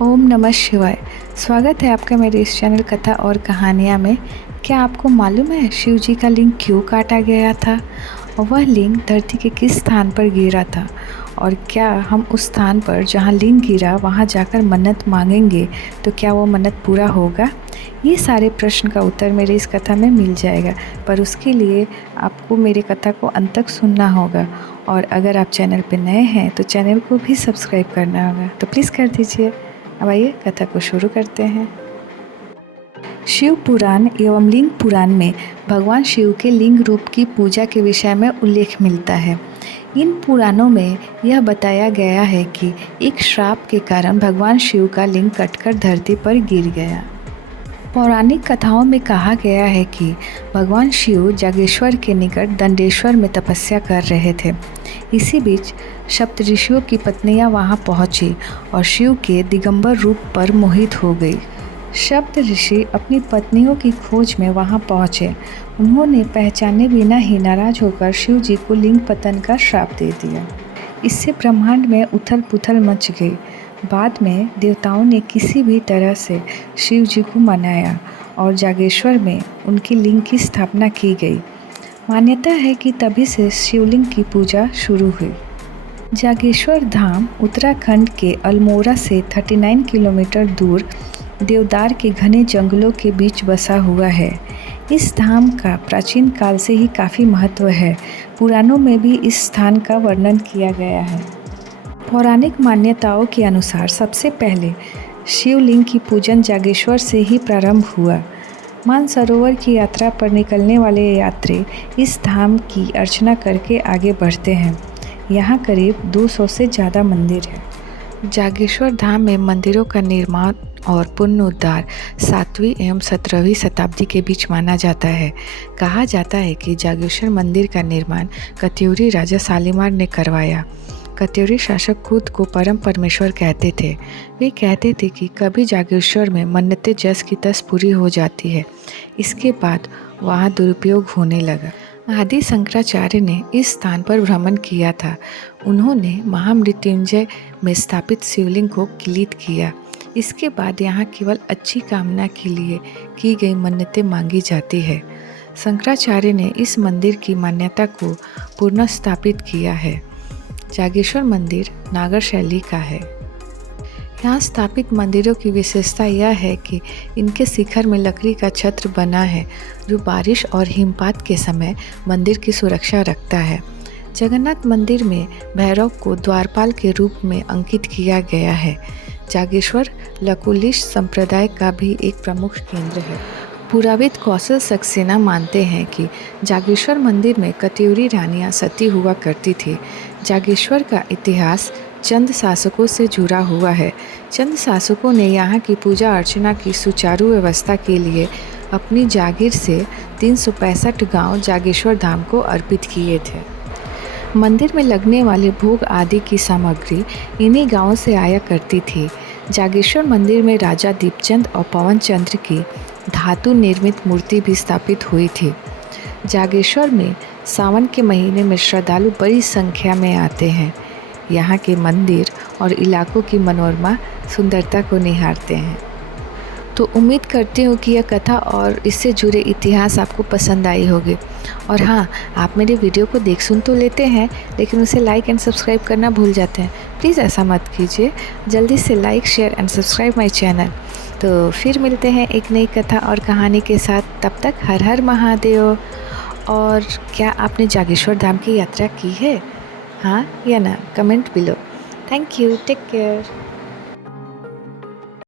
ओम नमः शिवाय। स्वागत है आपका मेरे इस चैनल कथा और कहानियाँ में। क्या आपको मालूम है शिव जी का लिंग क्यों काटा गया था और वह लिंग धरती के किस स्थान पर गिरा था? और क्या हम उस स्थान पर जहाँ लिंग गिरा वहाँ जाकर मन्नत मांगेंगे तो क्या वो मन्नत पूरा होगा? ये सारे प्रश्न का उत्तर मेरी इस कथा में मिल जाएगा, पर उसके लिए आपको मेरे कथा को अंत तक सुनना होगा। और अगर आप चैनल पर नए हैं तो चैनल को भी सब्सक्राइब करना होगा, तो प्लीज़ कर दीजिए। अब आइए कथा को शुरू करते हैं। शिव पुराण एवं लिंग पुराण में भगवान शिव के लिंग रूप की पूजा के विषय में उल्लेख मिलता है। इन पुराणों में यह बताया गया है कि एक श्राप के कारण भगवान शिव का लिंग कटकर धरती पर गिर गया। पौराणिक कथाओं में कहा गया है कि भगवान शिव जागेश्वर के निकट दंडेश्वर में तपस्या कर रहे थे। इसी बीच सप्तऋषियों की पत्नियां वहां पहुंची और शिव के दिगंबर रूप पर मोहित हो गई। सप्त ऋषि अपनी पत्नियों की खोज में वहां पहुंचे। उन्होंने पहचाने बिना ही नाराज होकर शिव जी को लिंग पतन का श्राप दे दिया। इससे ब्रह्मांड में उथल पुथल मच गई। बाद में देवताओं ने किसी भी तरह से शिव जी को मनाया और जागेश्वर में उनकी लिंग की स्थापना की गई। मान्यता है कि तभी से शिवलिंग की पूजा शुरू हुई। जागेश्वर धाम उत्तराखंड के अल्मोड़ा से 39 किलोमीटर दूर देवदार के घने जंगलों के बीच बसा हुआ है। इस धाम का प्राचीन काल से ही काफ़ी महत्व है। पुराणों में भी इस स्थान का वर्णन किया गया है। पौराणिक मान्यताओं के अनुसार सबसे पहले शिवलिंग की पूजन जागेश्वर से ही प्रारंभ हुआ। मानसरोवर की यात्रा पर निकलने वाले यात्री इस धाम की अर्चना करके आगे बढ़ते हैं। यहाँ करीब 200 से ज़्यादा मंदिर हैं। जागेश्वर धाम में मंदिरों का निर्माण और पुनरुद्धार 7वीं एवं 17वीं शताब्दी के बीच माना जाता है। कहा जाता है कि जागेश्वर मंदिर का निर्माण कत्यूरी राजा शालीमार ने करवाया। कत्यूरी शासक खुद को परम परमेश्वर कहते थे। वे कहते थे कि कभी जागेश्वर में मन्नतें जस की तस पूरी हो जाती है। इसके बाद वहाँ दुरुपयोग होने लगा। आदि शंकराचार्य ने इस स्थान पर भ्रमण किया था। उन्होंने महामृत्युंजय में स्थापित शिवलिंग को किलित किया। इसके बाद यहाँ केवल अच्छी कामना के लिए की गई मन्नतें मांगी जाती है। शंकराचार्य ने इस मंदिर की मान्यता को पुनर्स्थापित किया है। जागेश्वर मंदिर नागर शैली का है। यहाँ स्थापित मंदिरों की विशेषता यह है कि इनके शिखर में लकड़ी का छत्र बना है, जो बारिश और हिमपात के समय मंदिर की सुरक्षा रखता है। जगन्नाथ मंदिर में भैरव को द्वारपाल के रूप में अंकित किया गया है। जागेश्वर लकुलिश संप्रदाय का भी एक प्रमुख केंद्र है। पुराविद कौशल सक्सेना मानते हैं कि जागेश्वर मंदिर में कत्यूरी रानियां सती हुआ करती थी। जागेश्वर का इतिहास चंद शासकों से जुड़ा हुआ है। चंद शासकों ने यहाँ की पूजा अर्चना की सुचारू व्यवस्था के लिए अपनी जागीर से 365 गांव जागेश्वर धाम को अर्पित किए थे। मंदिर में लगने वाले भोग आदि की सामग्री इन्हीं गांवों से आया करती थी। जागेश्वर मंदिर में राजा दीपचंद और पवन चंद्र की धातु निर्मित मूर्ति भी स्थापित हुई थी। जागेश्वर में सावन के महीने में श्रद्धालु बड़ी संख्या में आते हैं। यहाँ के मंदिर और इलाकों की मनोरमा सुंदरता को निहारते हैं। तो उम्मीद करती हूँ कि यह कथा और इससे जुड़े इतिहास आपको पसंद आई होगी। और हाँ, आप मेरे वीडियो को देख सुन तो लेते हैं, लेकिन उसे लाइक एंड सब्सक्राइब करना भूल जाते हैं। प्लीज़ ऐसा मत कीजिए। जल्दी से like, share and subscribe my channel. तो फिर मिलते हैं एक नई कथा और कहानी के साथ। तब तक हर हर महादेव। और क्या आपने जागेश्वर धाम की यात्रा की है? हाँ या ना? Comment below. Thank you. Take care.